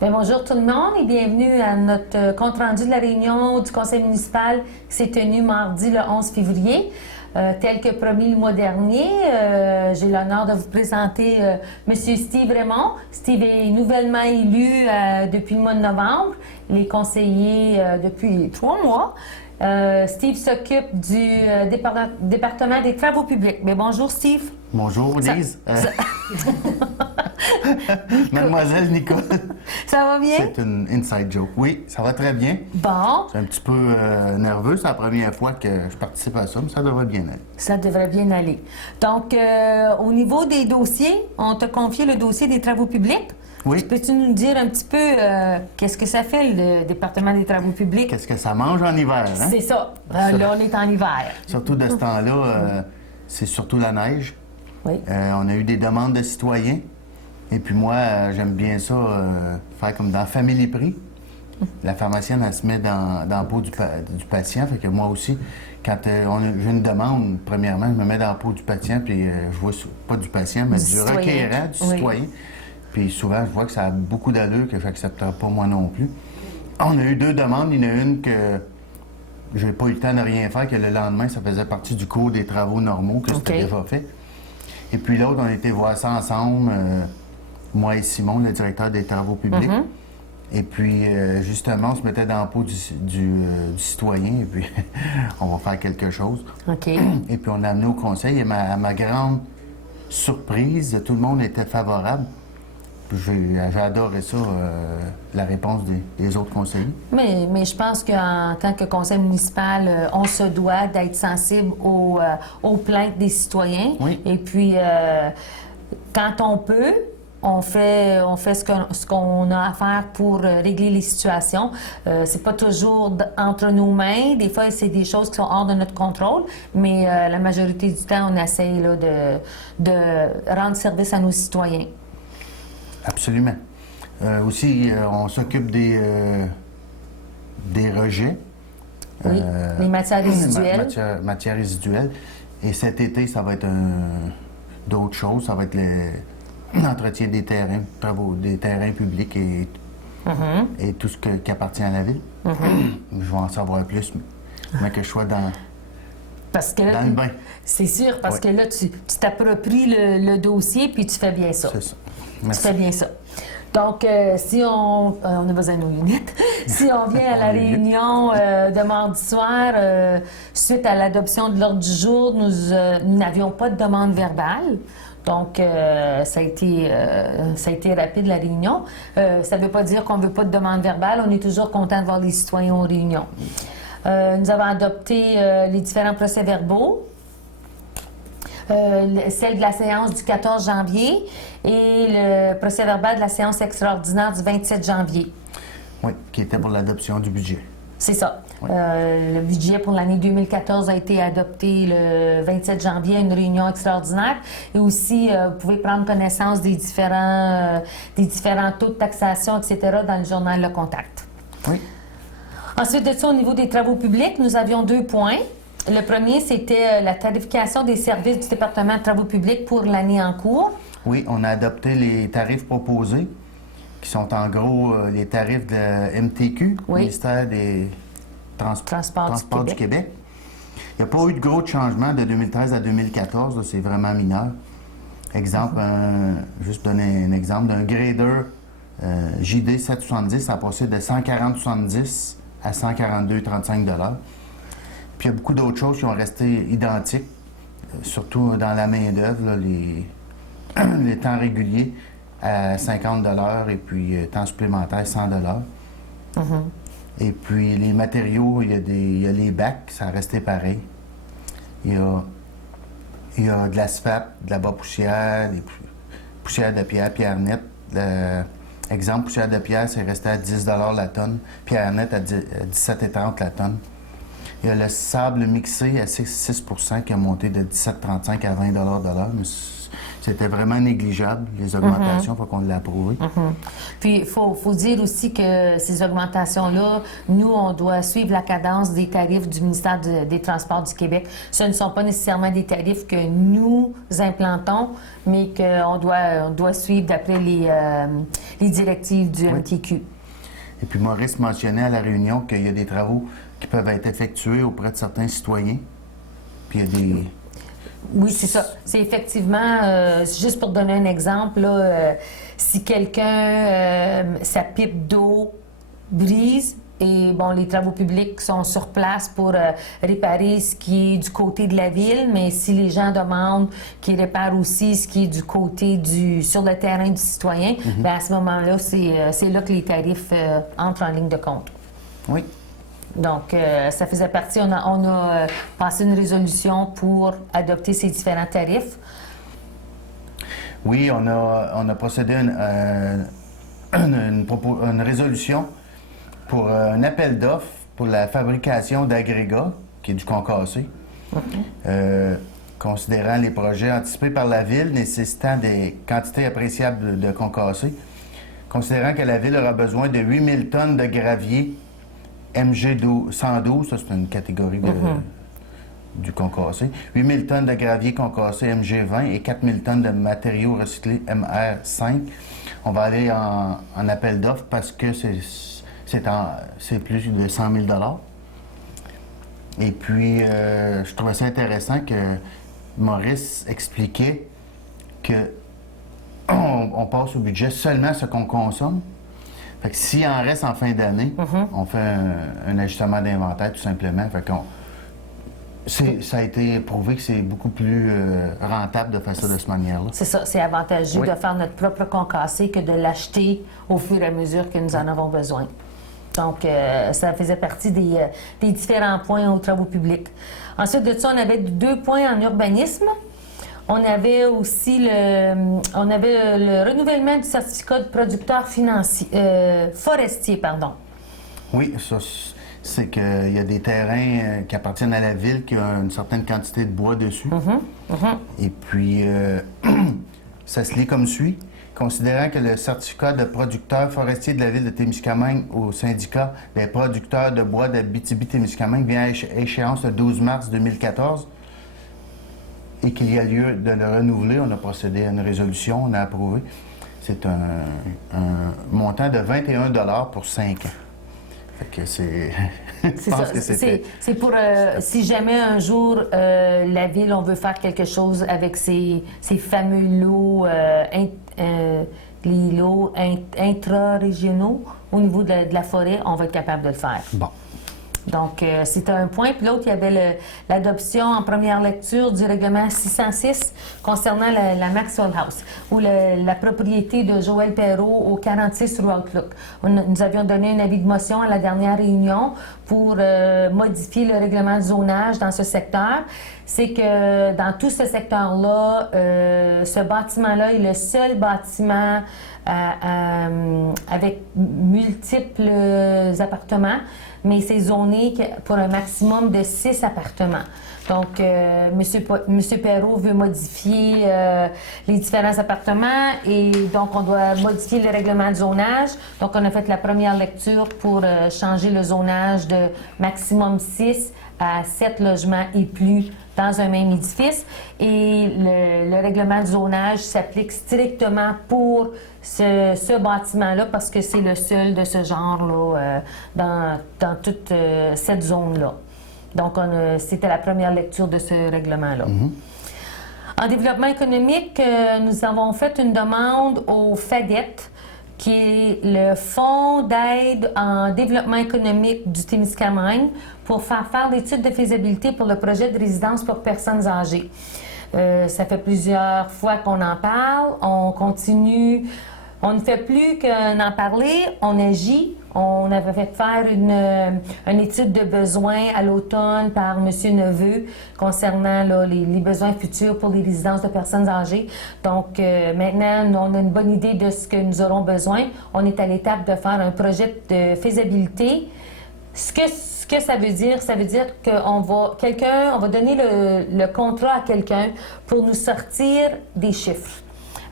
Bien, bonjour tout le monde et bienvenue à notre compte-rendu de la réunion du conseil municipal qui s'est tenue mardi le 11 février. Tel que promis le mois dernier, j'ai l'honneur de vous présenter M. Steve Raymond. Steve est nouvellement élu depuis le mois de novembre. Il est conseiller depuis 3 mois. Steve s'occupe du département des travaux publics. Mais bonjour Steve. Bonjour Lise. Mademoiselle Nicole. Ça va bien? C'est une inside joke. Oui, ça va très bien. Bon. C'est un petit peu nerveux. C'est la première fois que je participe à ça, mais ça devrait bien aller. Ça devrait bien aller. Donc, au niveau des dossiers, on t'a confié le dossier des travaux publics. Oui. Peux-tu nous dire un petit peu qu'est-ce que ça fait, le département des travaux publics? Qu'est-ce que ça mange en hiver, hein? C'est ça. Là, on est en hiver. Surtout de ce temps-là, c'est surtout la neige. Oui. On a eu des demandes de citoyens. Et puis moi, j'aime bien ça, faire comme dans Family Prix. La pharmacienne, elle se met dans la peau du patient. Fait que moi aussi, quand j'ai une demande, premièrement, je me mets dans la peau du patient, puis je vois, pas du patient, mais du requérant, du citoyen. Puis souvent, je vois que ça a beaucoup d'allure, que je n'accepterai pas moi non plus. On a eu 2 demandes. Il y en a une que j'ai pas eu le temps de rien faire, que le lendemain, ça faisait partie du cours des travaux normaux, que c'était déjà fait. Et puis l'autre, on a été voir ça ensemble, moi et Simon, le directeur des travaux publics. Et puis, justement, on se mettait dans la peau du citoyen, et puis on va faire quelque chose. OK. Et puis, on l'a amené au conseil, et à ma grande surprise, tout le monde était favorable. J'ai adoré ça, la réponse des autres conseillers. Mais je pense qu'en tant que conseil municipal, on se doit d'être sensible aux plaintes des citoyens. Oui. Et puis, quand on peut, on fait ce qu'on a à faire pour régler les situations. C'est pas toujours entre nos mains. Des fois, c'est des choses qui sont hors de notre contrôle, mais la majorité du temps, on essaye là, de rendre service à nos citoyens. Absolument. Aussi, on s'occupe des rejets. Oui, les matières résiduelles. Matières résiduelles. Et cet été, ça va être d'autres choses. Ça va être l'entretien des terrains, des terrains publics et tout ce qui appartient à la ville. Je vais en savoir plus, mais que je sois dans le bain. C'est sûr, parce que là, tu t'appropries le dossier puis tu fais bien ça. C'est ça. Merci. Tu fais bien ça. Donc, si on a besoin de nos lunettes. Si on vient à la réunion de mardi soir, suite à l'adoption de l'ordre du jour, nous n'avions pas de demande verbale. Donc, ça a été rapide, la réunion. Ça ne veut pas dire qu'on ne veut pas de demande verbale. On est toujours content de voir les citoyens aux réunions. Nous avons adopté les différents procès-verbaux. Celle de la séance du 14 janvier et le procès-verbal de la séance extraordinaire du 27 janvier. Oui, qui était pour l'adoption du budget. C'est ça. Oui. Le budget pour l'année 2014 a été adopté le 27 janvier à une réunion extraordinaire. Et aussi, vous pouvez prendre connaissance des différents taux de taxation, etc. dans le journal Le Contact. Oui. Ensuite de ça, au niveau des travaux publics, nous avions 2 points. Le premier, c'était la tarification des services du département de travaux publics pour l'année en cours. Oui, on a adopté les tarifs proposés, qui sont en gros les tarifs de MTQ, Ministère des Transports du Québec. Il n'y a pas eu de gros changements de 2013 à 2014, c'est vraiment mineur. Exemple, juste donner un exemple, d'un grader JD 770, ça a passé de 140,70 à 142,35 $. Puis il y a beaucoup d'autres choses qui ont resté identiques, surtout dans la main-d'œuvre, les temps réguliers à 50 $ et puis temps supplémentaire 100 $. Et puis les matériaux, il y a les bacs, ça a resté pareil. Il y a de l'asphalte, de la bas-poussière, des poussières de pierre, pierre nette. Exemple, poussière de pierre, c'est resté à 10 $ la tonne, pierre nette à 17,30 la tonne. Il y a le sable mixé à 6 % qui a monté de 17,35 à 20 $ de l'heure. Mais c'était vraiment négligeable, les augmentations, faut qu'on l'a approuvé. Puis, il faut dire aussi que ces augmentations-là, nous, on doit suivre la cadence des tarifs du ministère des Transports du Québec. Ce ne sont pas nécessairement des tarifs que nous implantons, mais qu'on doit suivre d'après les directives du MTQ. Et puis, Maurice mentionnait à la réunion qu'il y a des travaux qui peuvent être effectués auprès de certains citoyens. Puis, il y a des... Oui, c'est ça. C'est effectivement, juste pour donner un exemple, là, si quelqu'un, sa pipe d'eau brise, et bon, les travaux publics sont sur place pour réparer ce qui est du côté de la ville, mais si les gens demandent qu'ils réparent aussi ce qui est du côté sur le terrain du citoyen, bien, à ce moment-là, c'est là que les tarifs entrent en ligne de compte. Oui. Donc, ça faisait partie, on a passé une résolution pour adopter ces différents tarifs. Oui, on a procédé à une résolution pour un appel d'offres pour la fabrication d'agrégats, qui est du concassé, considérant les projets anticipés par la Ville nécessitant des quantités appréciables de concassé, considérant que la Ville aura besoin de 8000 tonnes de gravier MG112, ça c'est une catégorie du concassé, 8000 tonnes de gravier concassé MG20 et 4000 tonnes de matériaux recyclés MR5. On va aller en appel d'offres parce que c'est plus de 100 000 $. Et puis, je trouvais ça intéressant que Maurice expliquait que on passe au budget seulement ce qu'on consomme. Fait que s'il en reste en fin d'année, on fait un ajustement d'inventaire tout simplement. Fait qu'on, ça a été prouvé que c'est beaucoup plus rentable de faire ça de cette manière-là. C'est ça, c'est avantageux de faire notre propre concassé que de l'acheter au fur et à mesure que nous en avons besoin. Donc, ça faisait partie des différents points aux travaux publics. Ensuite de ça, on avait 2 points en urbanisme. On avait aussi le renouvellement du certificat de producteur forestier. Oui, ça, c'est qu'il y a des terrains qui appartiennent à la Ville qui ont une certaine quantité de bois dessus. Et puis, ça se lit comme suit. Considérant que le certificat de producteur forestier de la Ville de Témiscamingue au syndicat des producteurs de bois d'Abitibi-Témiscamingue vient à échéance le 12 mars 2014 et qu'il y a lieu de le renouveler, on a procédé à une résolution, on a approuvé. C'est un montant de 21 $ pour 5 ans. Fait que c'est... C'est pour si jamais un jour la Ville, on veut faire quelque chose avec ces fameux lots, les lots intra-régionaux au niveau de la forêt, on va être capable de le faire. Bon. Donc, c'était un point. Puis l'autre, il y avait l'adoption en première lecture du règlement 606 concernant la Maxwell House, ou la propriété de Joël Perrault au 46 rue Outlook. Nous avions donné un avis de motion à la dernière réunion pour modifier le règlement de zonage dans ce secteur. C'est que dans tout ce secteur-là, ce bâtiment-là est le seul bâtiment avec multiples appartements, mais c'est zoné pour un maximum de 6 appartements. Donc, M. Perrault veut modifier les différents appartements et donc on doit modifier le règlement de zonage. Donc, on a fait la première lecture pour changer le zonage de maximum 6 à 7 logements et plus dans un même édifice. Et le règlement de zonage s'applique strictement pour ce bâtiment-là parce que c'est le seul de ce genre-là dans toute cette zone-là. Donc, c'était la première lecture de ce règlement-là. En développement économique, nous avons fait une demande au FADET, qui est le Fonds d'aide en développement économique du Témiscamingue, pour faire l'étude de faisabilité pour le projet de résidence pour personnes âgées. Ça fait plusieurs fois qu'on en parle, on continue, on ne fait plus qu'en parler, on agit. On avait fait faire une étude de besoins à l'automne par M. Neveu concernant là, les besoins futurs pour les résidences de personnes âgées. Donc, maintenant, on a une bonne idée de ce que nous aurons besoin. On est à l'étape de faire un projet de faisabilité Ce que ça veut dire qu'on on va donner le contrat à quelqu'un pour nous sortir des chiffres,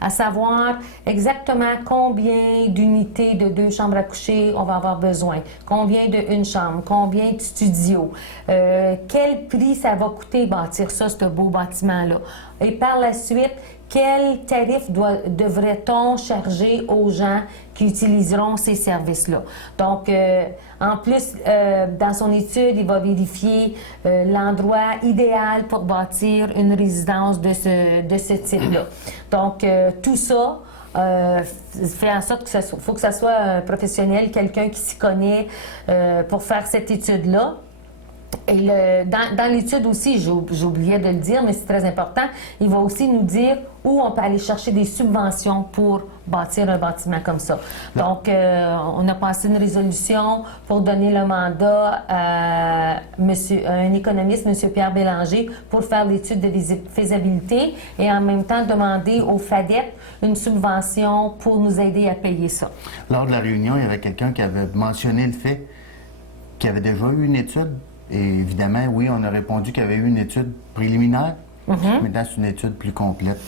à savoir exactement combien d'unités de 2 chambres à coucher on va avoir besoin, combien de une chambre, combien de studios, quel prix ça va coûter bâtir ça, ce beau bâtiment-là. Et par la suite, quel tarif devrait-on charger aux gens qui utiliseront ces services-là? Donc, en plus, dans son étude, il va vérifier l'endroit idéal pour bâtir une résidence de ce type-là. Donc, tout ça fait en sorte que faut que ça soit un professionnel, quelqu'un qui s'y connaît pour faire cette étude-là. Et dans l'étude aussi, j'oubliais de le dire, mais c'est très important, il va aussi nous dire où on peut aller chercher des subventions pour bâtir un bâtiment comme ça. Donc, on a passé une résolution pour donner le mandat à un économiste, M. Pierre Bélanger, pour faire l'étude de faisabilité et en même temps demander au FADEP une subvention pour nous aider à payer ça. Lors de la réunion, il y avait quelqu'un qui avait mentionné le fait qu'il y avait déjà eu une étude. Et évidemment, oui, on a répondu qu'il y avait eu une étude préliminaire. Maintenant, c'est une étude plus complète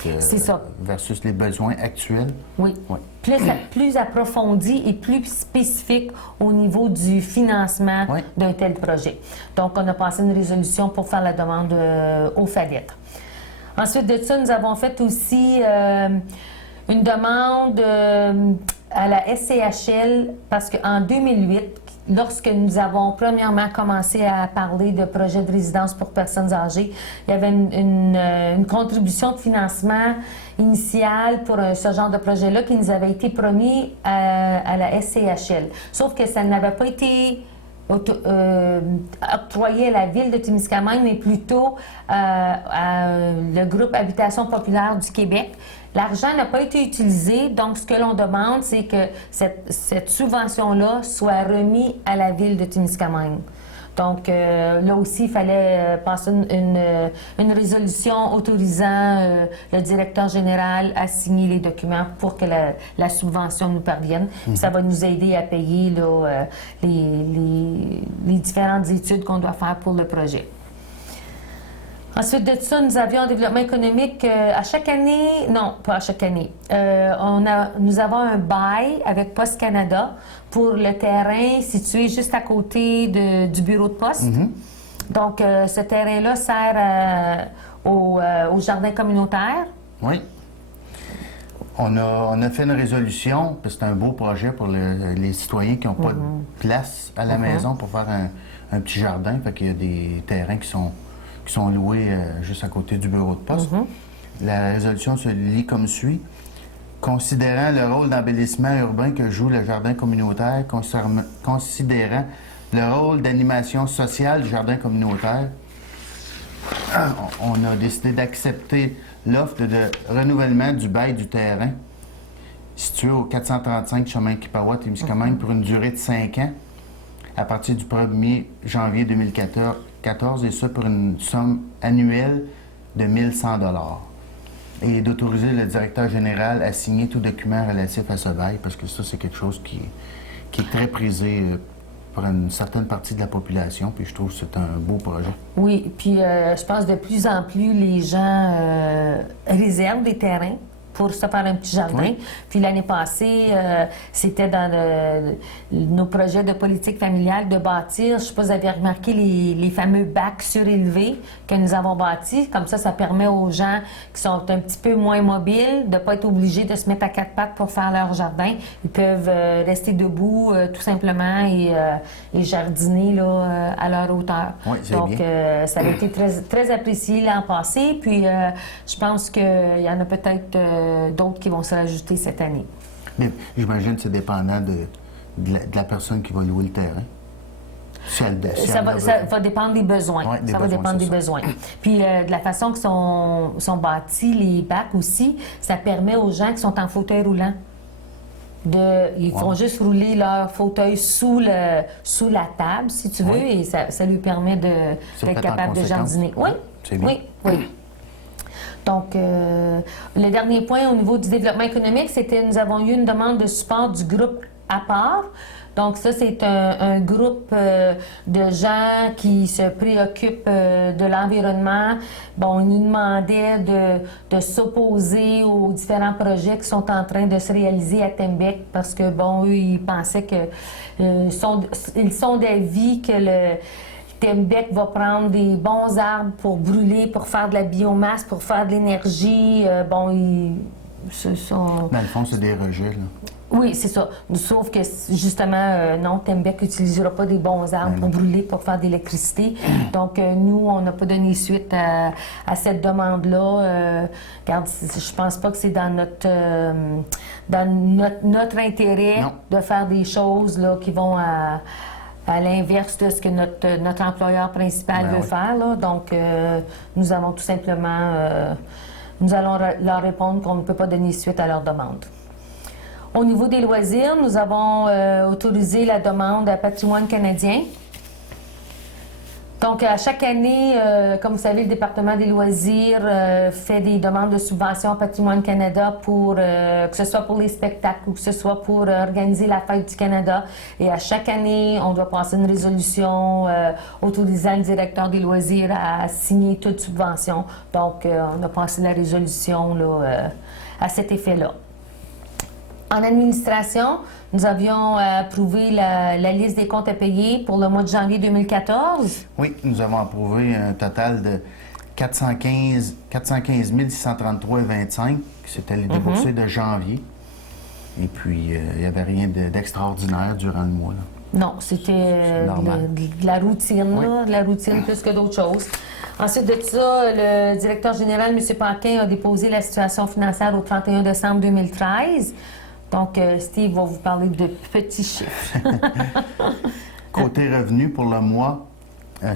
versus les besoins actuels. Oui. Plus approfondie et plus spécifique au niveau du financement d'un tel projet. Donc, on a passé une résolution pour faire la demande au FADEP. Ensuite de ça, nous avons fait aussi une demande à la SCHL parce qu'en 2008, lorsque nous avons premièrement commencé à parler de projet de résidence pour personnes âgées, il y avait une contribution de financement initiale pour ce genre de projet-là qui nous avait été promis à la SCHL. Sauf que ça n'avait pas été octroyé à la ville de Témiscamingue, mais plutôt le groupe Habitation populaire du Québec. L'argent n'a pas été utilisé, donc ce que l'on demande, c'est que cette subvention-là soit remise à la ville de Témiscamingue. Donc, là aussi, il fallait passer une résolution autorisant le directeur général à signer les documents pour que la subvention nous parvienne. Ça va nous aider à payer là, les différentes études qu'on doit faire pour le projet. Ensuite de ça, nous avions un développement économique à chaque année, non, pas à chaque année. Nous avons un bail avec Poste Canada pour le terrain situé juste à côté du bureau de poste. Donc, ce terrain-là sert au jardin communautaire. Oui. On a fait une résolution, parce que c'est un beau projet pour les citoyens qui n'ont pas de place à la maison pour faire un petit jardin. Fait qu'il y a des terrains qui sont loués juste à côté du bureau de poste. La résolution se lit comme suit. Considérant le rôle d'embellissement urbain que joue le jardin communautaire, considérant le rôle d'animation sociale du jardin communautaire, on a décidé d'accepter l'offre de renouvellement du bail du terrain situé au 435 chemin Kipawa, Témiscamingue, pour une durée de 5 ans à partir du 1er janvier 2014, et ça pour une somme annuelle de 1 100 $. Et d'autoriser le directeur général à signer tout document relatif à ce bail, parce que ça, c'est quelque chose qui est très prisé par une certaine partie de la population, puis je trouve que c'est un beau projet. Oui, puis je pense de plus en plus, les gens réservent des terrains pour se faire un petit jardin. Oui. Puis l'année passée, c'était dans nos projets de politique familiale de bâtir, je ne sais pas si vous avez remarqué, les fameux bacs surélevés que nous avons bâtis. Comme ça permet aux gens qui sont un petit peu moins mobiles de ne pas être obligés de se mettre à 4 pattes pour faire leur jardin. Ils peuvent rester debout tout simplement et jardiner là, à leur hauteur. Oui, c'est donc, bien. Ça a été très, très apprécié l'an passé. Puis je pense qu'il y en a peut-être d'autres qui vont se rajouter cette année. Mais j'imagine que c'est dépendant de la personne qui va louer le terrain. Ça va dépendre des besoins. Ouais, ça va dépendre des besoins. Puis de la façon que sont bâtis les bacs aussi, ça permet aux gens qui sont en fauteuil roulant ils font juste rouler leur fauteuil sous la table, si tu veux, et ça lui permet d'être capable de jardiner. Oui, c'est bien. Oui. Donc, le dernier point au niveau du développement économique, c'était nous avons eu une demande de support du groupe à part. Donc ça, c'est un groupe de gens qui se préoccupent de l'environnement. Bon, ils nous demandaient de s'opposer aux différents projets qui sont en train de se réaliser à Tembec parce que, bon, eux, ils pensaient que ils sont d'avis que Tembec va prendre des bons arbres pour brûler, pour faire de la biomasse, pour faire de l'énergie. Bon, ils sont... Dans le fond, c'est des rejets, là. Oui, c'est ça. Sauf que, justement, non, Tembec n'utilisera pas des bons arbres pour brûler, pour faire de l'électricité. Donc, nous, on n'a pas donné suite à cette demande-là. Regarde, je pense pas que c'est dans notre intérêt de faire des choses là, qui vont à l'inverse de ce que notre employeur principal veut faire. Là. Donc, nous avons tout simplement... nous allons leur répondre qu'on ne peut pas donner suite à leur demande. Au niveau des loisirs, nous avons autorisé la demande à Patrimoine canadien. Donc, à chaque année, comme vous savez, le département des loisirs fait des demandes de subventions à Patrimoine Canada pour que ce soit pour les spectacles ou que ce soit pour organiser la Fête du Canada. Et à chaque année, on doit passer une résolution autorisant le directeur des loisirs à signer toute subvention. Donc, on a passé la résolution là, à cet effet-là. En administration, nous avions approuvé la liste des comptes à payer pour le mois de janvier 2014. Oui, nous avons approuvé un total de 415 633,25. C'était les déboursés de janvier. Et puis, il n'y avait rien d'extraordinaire durant le mois, là. Non, c'était de la routine, là, de la routine plus que d'autres choses. Ensuite de ça, le directeur général, M. Paquin, a déposé la situation financière au 31 décembre 2013. Donc, Steve va vous parler de petits chiffres. Côté revenu pour le mois,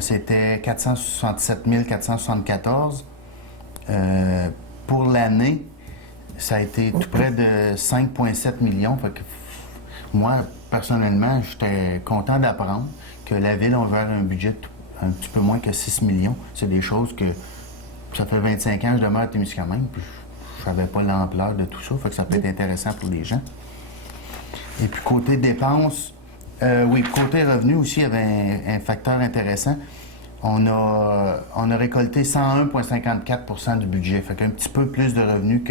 c'était 467 474. Pour l'année, ça a été tout près de 5,7 millions. Fait que moi, personnellement, j'étais content d'apprendre que la Ville a ouvert un budget un petit peu moins que 6 millions. C'est des choses que ça fait 25 ans que je demeure à Témiscamingue, puis je savais pas l'ampleur de tout ça. Fait que ça peut être intéressant pour les gens. Et puis côté dépenses, côté revenus aussi, il y avait un facteur intéressant. On a récolté 101,54 du budget. Fait qu'un petit peu plus de revenus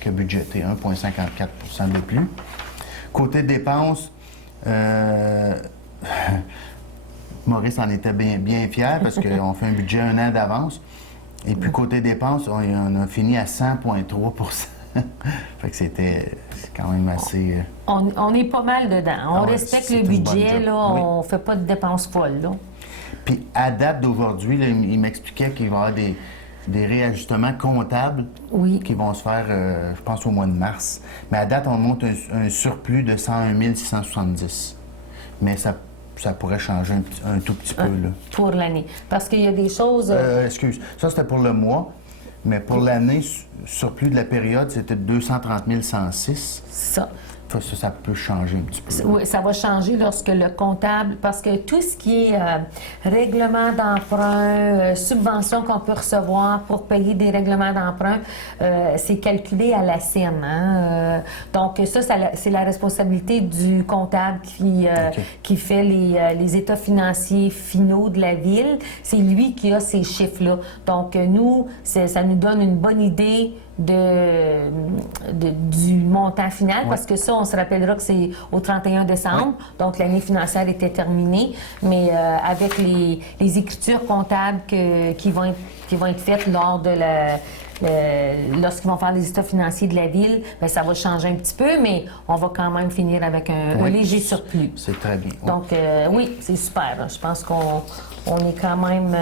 que budgété, 1,54 de plus. Côté dépenses, Maurice en était bien fier parce qu'on fait un budget un an d'avance. Et puis côté dépenses, on a fini à 100,3 Fait que c'est quand même assez... On est pas mal dedans. On respecte le budget, là, on fait pas de dépenses folles, là. Puis à date d'aujourd'hui, il m'expliquait qu'il va y avoir des réajustements comptables qui vont se faire, je pense, au mois de mars. Mais à date, on monte un surplus de 101 670. Mais ça pourrait changer un tout petit peu, là. Pour l'année. Parce qu'il y a des choses... Excuse, ça c'était pour le mois. Mais pour l'année, surplus de la période, c'était 230 106. Ça. Ça peut changer un petit peu. Oui, ça va changer lorsque le comptable, parce que tout ce qui est règlement d'emprunt, subventions qu'on peut recevoir pour payer des règlements d'emprunt, c'est calculé à la scène. Hein? Donc ça c'est la responsabilité du comptable qui fait les états financiers finaux de la ville. C'est lui qui a ces chiffres-là. Donc nous, ça nous donne une bonne idée du montant final, parce que ça, on se rappellera que c'est au 31 décembre, donc l'année financière était terminée, mais avec les écritures comptables qui vont être faites lors de lorsqu'ils vont faire les états financiers de la ville, bien, ça va changer un petit peu, mais on va quand même finir avec un léger surplus. C'est très bien. Donc, oui, c'est super. Je pense qu'on est quand même...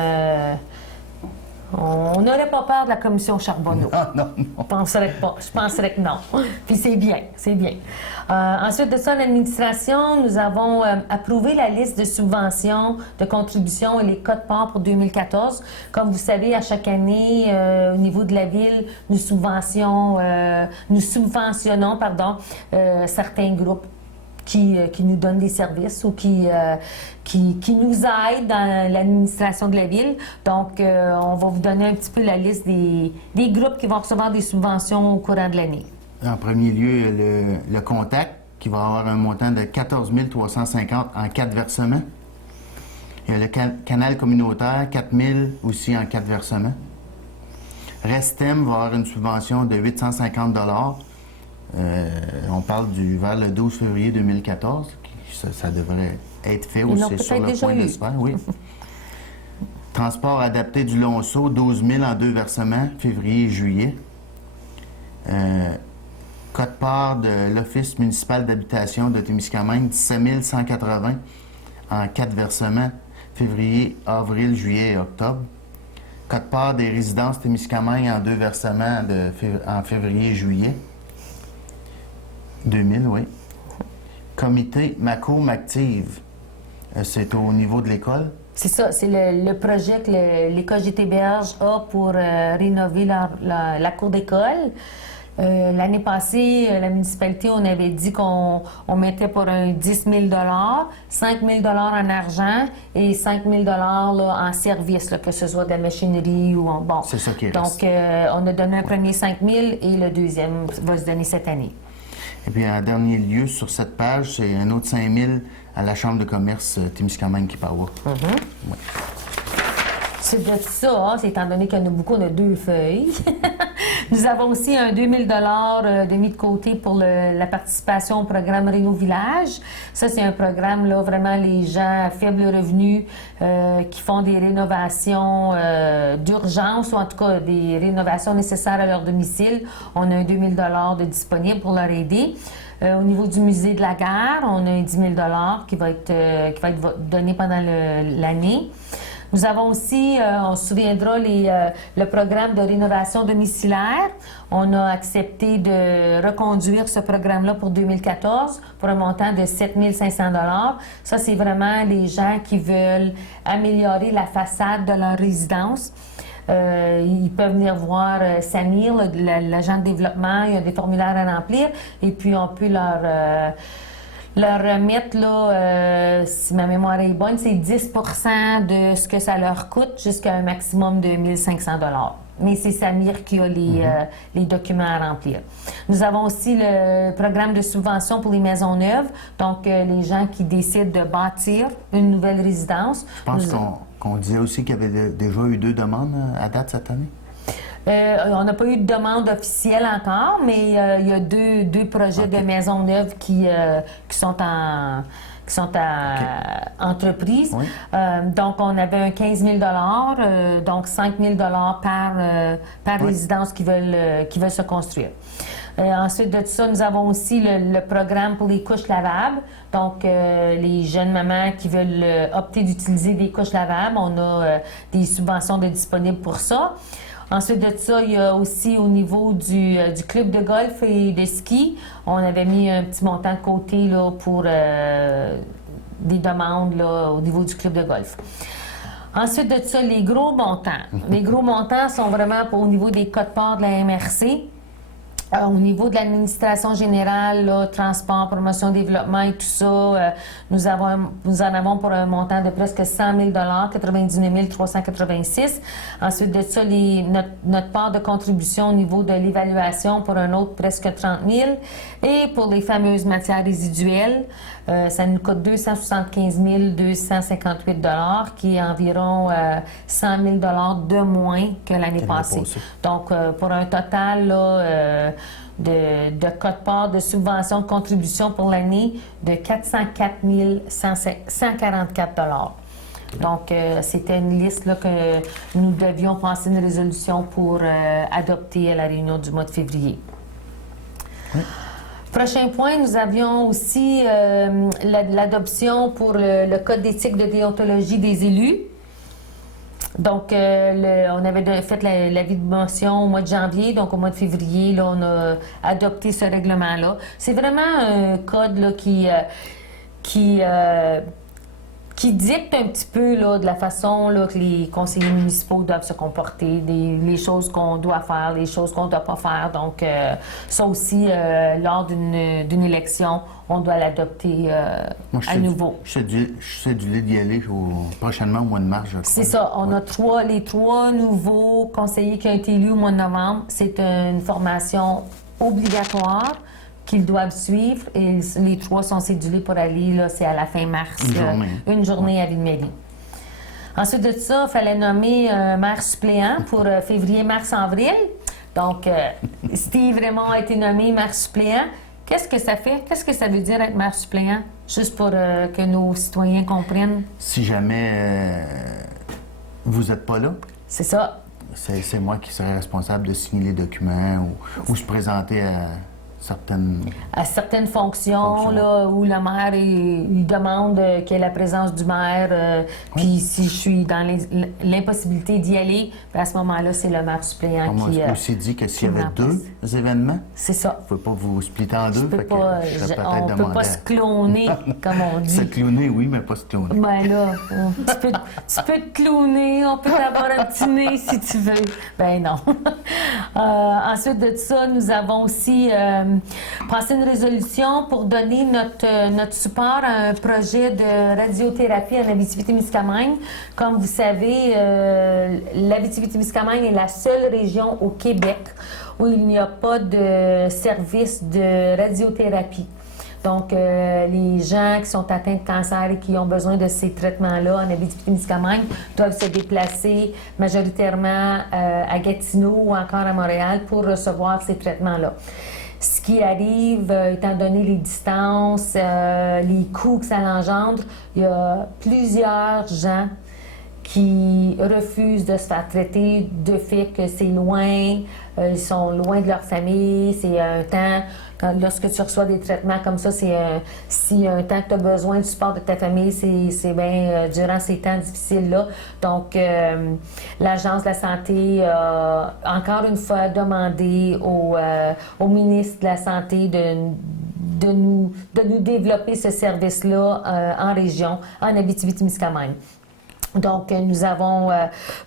on n'aurait pas peur de la commission Charbonneau. Non. Je penserais pas. Je penserais que non. Puis c'est bien, c'est bien. Ensuite de ça, l'administration, nous avons approuvé la liste de subventions, de contributions et les codes parts pour 2014. Comme vous savez, à chaque année, au niveau de la Ville, nous subventionnons certains groupes qui nous donnent des services ou qui nous aident dans l'administration de la Ville. Donc, on va vous donner un petit peu la liste des groupes qui vont recevoir des subventions au courant de l'année. En premier lieu, le Contact, qui va avoir un montant de 14 350 en 4 versements. Il y a le canal communautaire, 4 000 aussi en 4 versements. Restem va avoir une subvention de 850 on parle vers le 12 février 2014. Ça devrait être fait ou c'est sur le point de se faire, oui. Transport adapté du Long-Sault, 12 000 en 2 versements, février et juillet. Quote-part de l'Office municipal d'habitation de Témiscamingue, 17 180 en 4 versements, février, avril, juillet et octobre. Quote-part des résidences Témiscamingue en 2 versements en février et juillet. 2000, oui. Comité Macom-Active, c'est au niveau de l'école? C'est ça, c'est le projet que l'école GT-Berge a pour rénover la cour d'école. L'année passée, la municipalité, on avait dit qu'on mettait pour un 10 000 5 000 en argent et 5 000 en service, là, que ce soit de la machinerie ou bon. C'est ça qui reste. Donc, on a donné un premier 5 000 et le deuxième va se donner cette année. Et puis, en dernier lieu, sur cette page, c'est un autre 5 000 à la Chambre de commerce Témiscamingue-Kipawa. Oui. C'est de ça, hein, étant donné qu'il y en a beaucoup, on a 2 feuilles. Nous avons aussi un 2 000 de mis de côté pour la participation au programme Réno Village. Ça, c'est un programme, là, vraiment, les gens à faible revenu qui font des rénovations d'urgence ou en tout cas des rénovations nécessaires à leur domicile. On a un 2 000 de disponible pour leur aider. Au niveau du musée de la gare, on a un 10 000 qui va être donné pendant l'année. Nous avons aussi, on se souviendra, le programme de rénovation domiciliaire. On a accepté de reconduire ce programme-là pour 2014 pour un montant de 7 500 $. Ça, c'est vraiment les gens qui veulent améliorer la façade de leur résidence. Ils peuvent venir voir Samir, l'agent de développement. Il y a des formulaires à remplir et puis on peut leur remettre, là, si ma mémoire est bonne, c'est 10 de ce que ça leur coûte jusqu'à un maximum de 1 500 $. Mais c'est Samir qui a les documents à remplir. Nous avons aussi le programme de subvention pour les maisons neuves. Donc, les gens qui décident de bâtir une nouvelle résidence. Je pense qu'on disait aussi qu'il y avait déjà eu 2 demandes à date cette année. On n'a pas eu de demande officielle encore, mais il y a deux projets de maisons neuves qui sont à entreprise. Oui. Donc, on avait un 15 000 donc 5 000 par résidence qui veulent se construire. Ensuite de ça, nous avons aussi le programme pour les couches lavables. Donc, les jeunes mamans qui veulent opter d'utiliser des couches lavables, on a des subventions disponibles pour ça. Ensuite de ça, il y a aussi au niveau du club de golf et de ski, on avait mis un petit montant de côté là, pour des demandes là, au niveau du club de golf. Ensuite de ça, les gros montants. Les gros montants sont vraiment au niveau des quotes-parts de la MRC. Au niveau de l'administration générale, là, transport, promotion, développement et tout ça, nous en avons pour un montant de presque 100 000 99 386. Ensuite de ça, notre part de contribution au niveau de l'évaluation pour un autre presque 30 000. Et pour les fameuses matières résiduelles, ça nous coûte 275 258 $, qui est environ 100 000 $ de moins que l'année passée. Donc, pour un total là, de quote-part de subvention de contribution pour l'année de 404 144 $. Donc, c'était une liste là, que nous devions passer une résolution pour adopter à la réunion du mois de février. Oui. Prochain point, nous avions aussi l'adoption pour le code d'éthique de déontologie des élus. Donc, on avait fait l'avis de motion au mois de janvier, donc au mois de février, là, on a adopté ce règlement-là. C'est vraiment un code là, qui dicte un petit peu là, de la façon là, que les conseillers municipaux doivent se comporter, les choses qu'on doit faire, les choses qu'on ne doit pas faire. Donc, ça aussi, lors d'une élection, on doit l'adopter à nouveau. Je sais du lit d'y aller prochainement au mois de mars, je crois. C'est ça. On a les 3 nouveaux conseillers qui ont été élus au mois de novembre. C'est une formation obligatoire qu'ils doivent suivre. Et les 3 sont cédulés pour aller, là, c'est à la fin mars, une journée à Ville-Marie. Ensuite de ça, il fallait nommer un maire suppléant pour février, mars, avril. Donc, Steve Raymond a été nommé maire suppléant. Qu'est-ce que ça fait? Qu'est-ce que ça veut dire être maire suppléant? Juste pour que nos citoyens comprennent. Si jamais vous n'êtes pas là, c'est ça. C'est moi qui serai responsable de signer les documents ou se présenter à certaines fonctions. Là, où le maire il demande qu'il y ait la présence du maire. Puis si je suis dans l'impossibilité d'y aller, à ce moment-là, c'est le maire suppléant qui... Moi, aussi dit que s'il y avait 2 événements, c'est ça. Vous ne pouvez pas vous splitter en 2. On ne peut pas se cloner, comme on dit. Se cloner, oui, mais pas se cloner. Ben là, tu peux te cloner, on peut avoir un petit nez si tu veux. Ben non. Ensuite de ça, nous avons aussi passé une résolution pour donner notre support à un projet de radiothérapie en Abitibi-Témiscamingue. Comme vous savez, l'Abitibi-Témiscamingue est la seule région au Québec où il n'y a pas de service de radiothérapie. Donc, les gens qui sont atteints de cancer et qui ont besoin de ces traitements-là en Abitibi-Témiscamingue doivent se déplacer majoritairement à Gatineau ou encore à Montréal pour recevoir ces traitements-là. Ce qui arrive, étant donné les distances, les coûts que ça engendre, il y a plusieurs gens qui refusent de se faire traiter de fait que c'est loin, ils sont loin de leur famille, c'est un temps, lorsque tu reçois des traitements comme ça, c'est un temps que tu as besoin du support de ta famille, c'est bien durant ces temps difficiles-là. Donc, l'Agence de la santé a encore une fois demandé au ministre de la Santé de nous développer ce service-là en région, en Abitibi-Témiscamingue. Donc, nous avons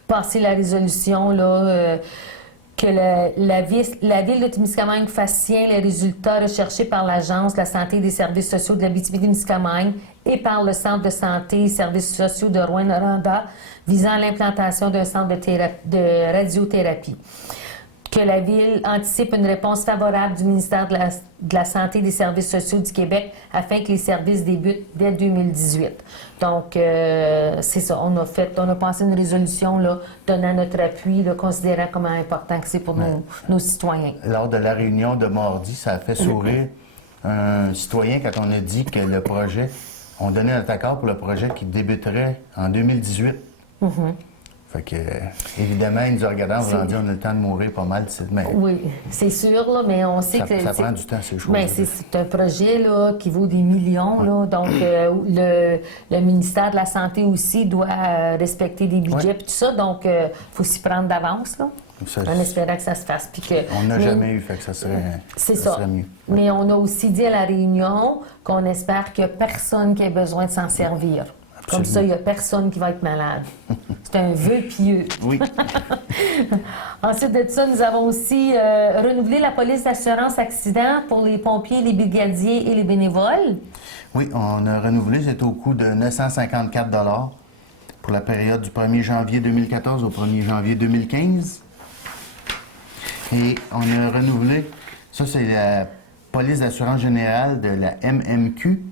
passé la résolution là, que la Ville de Témiscamingue fasse sien les résultats recherchés par l'Agence de la santé et des services sociaux de l'Abitibi-Témiscamingue et par le Centre de santé et services sociaux de Rouyn-Noranda visant l'implantation d'un centre de radiothérapie. Que la Ville anticipe une réponse favorable du ministère de la Santé et des services sociaux du Québec afin que les services débutent dès 2018. Donc, c'est ça. On a passé une résolution là, donnant notre appui, là, considérant comment important que c'est pour nos citoyens. Lors de la réunion de mardi, ça a fait sourire un citoyen quand on a dit que le projet, on donnait notre accord pour le projet qui débuterait en 2018. Fait que, évidemment, ils nous regardaient en voulant dire on a le temps de mourir pas mal. Mais oui, c'est sûr, là, mais on sait que... Ça prend du temps, ces choses. Mais c'est un projet là, qui vaut des millions. Là, donc, le ministère de la Santé aussi doit respecter des budgets et tout ça. Donc, il faut s'y prendre d'avance, là, en espérant que ça se fasse. Puis on n'a jamais eu, fait que ça serait mieux. Mais on a aussi dit à la réunion qu'on espère qu'il n'y a personne qui ait besoin de s'en servir. Comme ça, il n'y a personne qui va être malade. C'est un vœu pieux. Oui. Ensuite de ça, nous avons aussi renouvelé la police d'assurance accident pour les pompiers, les brigadiers et les bénévoles. Oui, on a renouvelé. C'est au coût de 954 $ pour la période du 1er janvier 2014 au 1er janvier 2015. Et on a renouvelé, ça c'est la police d'assurance générale de la MMQ,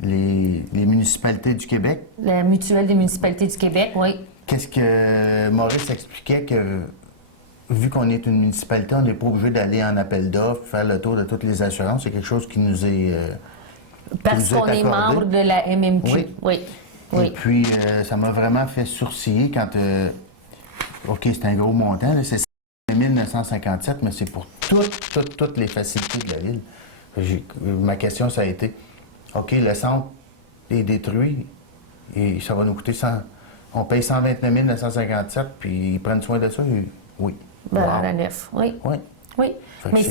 les municipalités du Québec. La mutuelle des municipalités du Québec, oui. Qu'est-ce que Maurice expliquait que, vu qu'on est une municipalité, on n'est pas obligé d'aller en appel d'offres, faire le tour de toutes les assurances. C'est quelque chose qui nous est parce qu'on est membre de la MMQ, oui. Et puis, ça m'a vraiment fait sourciller quand... OK, c'est un gros montant, là, c'est 1957, mais c'est pour toutes les facilités de la ville. Ma question, ça a été, OK, le centre est détruit et ça va nous coûter 100... On paye 129 957, puis ils prennent soin de ça? Oui. Ben, à la nef, oui. Oui. Mais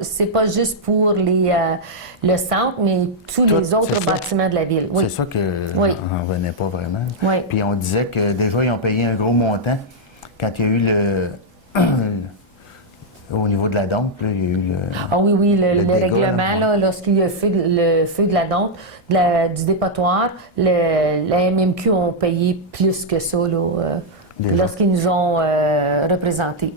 c'est pas juste pour le centre, mais tous les autres bâtiments de la ville. Oui. C'est ça qu'on n'en revenait pas vraiment. Oui. Puis on disait que déjà, ils ont payé un gros montant quand il y a eu au niveau de la dompe, là, il y a eu le règlement, là, lorsqu'il y a le feu de la dompe, du dépotoir, la MMQ ont payé plus que ça là, lorsqu'ils nous ont représentés.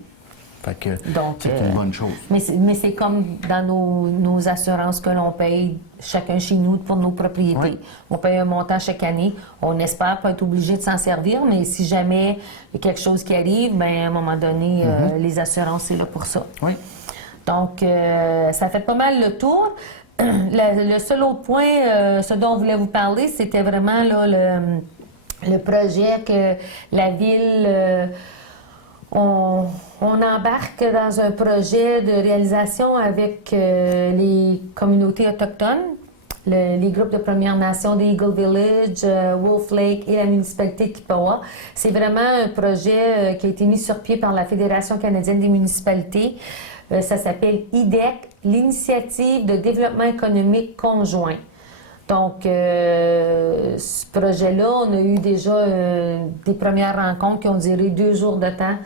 Fait que Donc, c'est une bonne chose. Mais c'est comme dans nos assurances que l'on paye chacun chez nous pour nos propriétés. Oui. On paye un montant chaque année. On espère pas être obligé de s'en servir, mais si jamais il y a quelque chose qui arrive, bien, à un moment donné, les assurances, c'est là pour ça. Oui. Donc, ça fait pas mal le tour. Le seul autre point, ce dont on voulait vous parler, c'était vraiment là, le projet que la Ville... On embarque dans un projet de réalisation avec les communautés autochtones, les groupes de Premières Nations d'Eagle Village, Wolf Lake et la municipalité de Kippawa. C'est vraiment un projet qui a été mis sur pied par la Fédération canadienne des municipalités. Ça s'appelle IDEC, l'Initiative de développement économique conjoint. Donc, ce projet-là, on a eu déjà des premières rencontres qui ont duré 2 jours de temps.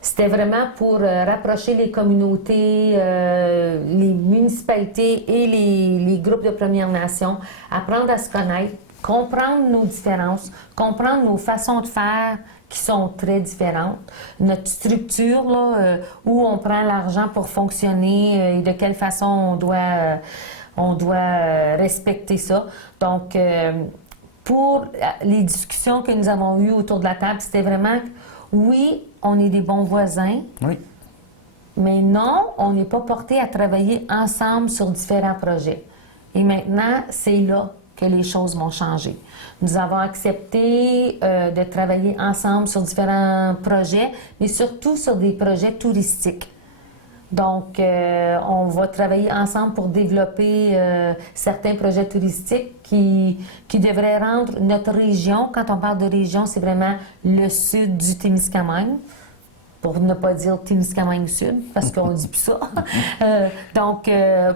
C'était vraiment pour rapprocher les communautés, les municipalités et les groupes de Premières Nations, apprendre à se connaître, comprendre nos différences, comprendre nos façons de faire qui sont très différentes, notre structure, là, où on prend l'argent pour fonctionner et de quelle façon on doit respecter ça. Donc, pour les discussions que nous avons eues autour de la table, c'était vraiment, oui, on est des bons voisins, Oui. mais non, on n'est pas porté à travailler ensemble sur différents projets. Et maintenant, c'est là que les choses vont changer. Nous avons accepté de travailler ensemble sur différents projets, mais surtout sur des projets touristiques. Donc, on va travailler ensemble pour développer certains projets touristiques qui devraient rendre notre région, quand on parle de région, c'est vraiment le sud du Témiscamingue, pour ne pas dire Témiscamingue Sud, parce qu'on ne dit plus ça. Donc,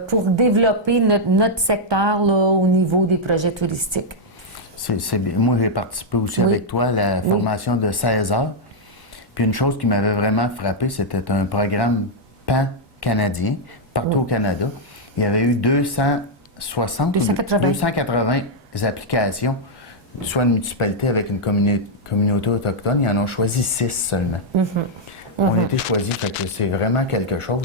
pour développer notre secteur là, au niveau des projets touristiques. C'est bien. Moi, j'ai participé aussi avec toi à la formation de 16 heures. Puis une chose qui m'avait vraiment frappé, c'était un programme pan-canadien, partout au Canada. Il y avait eu 280 applications, soit une municipalité avec une communauté autochtone. Ils en ont choisi 6 seulement. On a été choisis, fait que c'est vraiment quelque chose.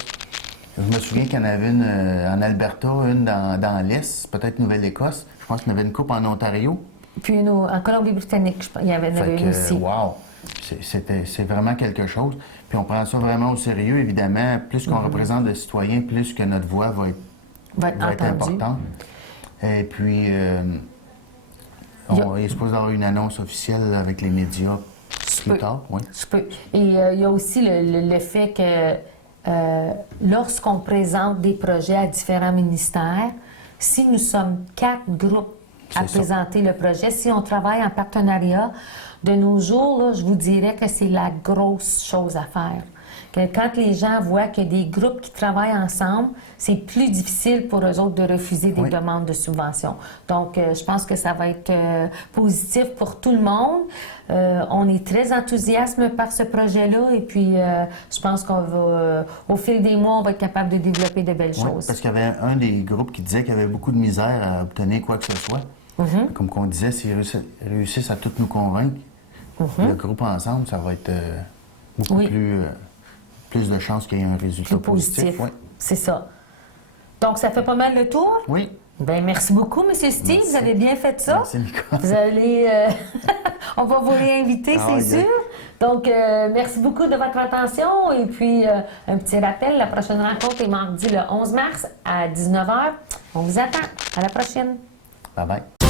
Je me souviens qu'il y en avait une en Alberta, une dans l'Est, peut-être Nouvelle-Écosse. Je pense qu'il y en avait une coupe en Ontario. Puis en Colombie-Britannique, il y en avait une aussi. Wow! C'est vraiment quelque chose. Puis on prend ça vraiment au sérieux, évidemment. Plus qu'on représente de citoyens, plus que notre voix va être importante. Et puis, il est supposé y avoir une annonce officielle avec les médias plus tard. Oui. Je peux. Et il y a aussi le fait que lorsqu'on présente des projets à différents ministères, si nous sommes 4 groupes à présenter le projet, si on travaille en partenariat, de nos jours, là, je vous dirais que c'est la grosse chose à faire. Que quand les gens voient qu'il y a des groupes qui travaillent ensemble, c'est plus difficile pour eux autres de refuser des demandes de subventions. Donc, je pense que ça va être positif pour tout le monde. On est très enthousiasme par ce projet-là et puis je pense qu'on va, au fil des mois, on va être capable de développer de belles choses. Parce qu'il y avait un des groupes qui disait qu'il y avait beaucoup de misère à obtenir quoi que ce soit. Comme qu'on disait, s'ils réussissent à tout nous convaincre, le groupe ensemble, ça va être beaucoup plus de chances qu'il y ait un résultat positif. Oui. C'est ça. Donc, ça fait pas mal le tour? Oui. Bien, merci beaucoup, M. Steve. Merci. Vous avez bien fait ça. Merci, Nicole. Vous allez... on va vous réinviter, c'est sûr. Donc, merci beaucoup de votre attention. Et puis, un petit rappel, la prochaine rencontre est mardi le 11 mars à 19h. On vous attend. À la prochaine. Bye-bye.